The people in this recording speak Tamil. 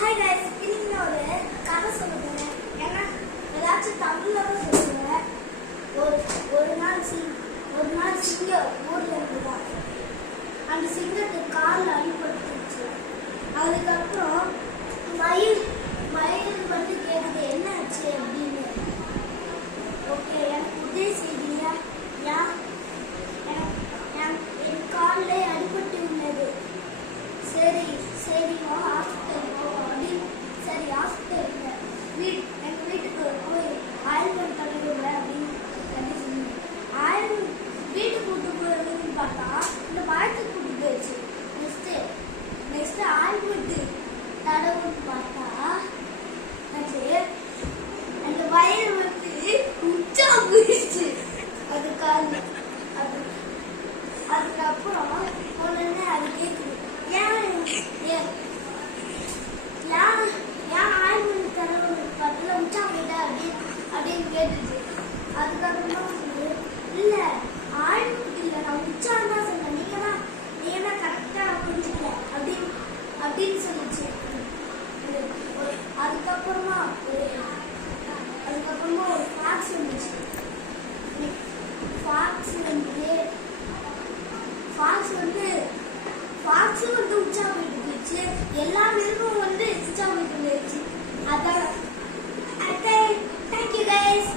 Hi guys, இன்னைக்கு நான் ஒரு கதை சொல்ல போறேன். ஏன்னா ஏதாச்சும் தமிழ்ல தான் சொல்லுவேன். ஒரு நாள் சிங்கம் ஊர்ல இருந்துதான். அந்த சிங்கத்துக்கு காலில் அடிபட்டுருச்சு. அதுக்கப்புறம் மயில் வந்து கேட்குது என்ன ஆச்சு அப்படின்னு. ஓகே, எனக்கு உதவி செய்தியா? என் காலில் அடிபட்டு உள்ளது. சரி ஹாஸ்பிட்டல் போ அப்படின்னு. சரி ஹாஸ்பிட்டல் எங்கள் வீட்டுக்கு போய் ஆயில்மெண்ட் தடவை அப்படின்னு சொன்னேன். ஆயில்மெண்ட் வீட்டுக்கு கூட்டு போய் பார்த்தா இந்த மரத்துக்கு கூட்டு போயிடுச்சு. நெக்ஸ்ட் ஆயில்மெண்ட் தடவுன்னு பார்த்தா அந்த வயல் வந்து உச்சா போயிடுச்சு. அது காலில் அதுக்கப்புறம் உடனே அது கேட்குது, ஏன் ஆயில்மெண்ட் தடவை பார்த்தல உச்சா போயிட்ட அப்படின்னு கேட்டுச்சு. அதுக்கப்புறமா இல்லை ஆயில்மெண்ட் இல்லை, நான் உச்சான்னு தான் சொன்னேன், நீங்க தான் கரெக்டாக புரிஞ்சுக்கல அப்படின்னு சொல்லிச்சு. அதுக்கப்புறமா ஒரு ஃபாக்ஸ் வந்துச்சு. ஃபாக்ஸ் வந்து உச்சா போயிட்டு போயிடுச்சு. எல்லா மிருகமும் வந்து உச்சா போயிட்டு போயிடுச்சு. அதான் தேங்க்யூ கைஸ்.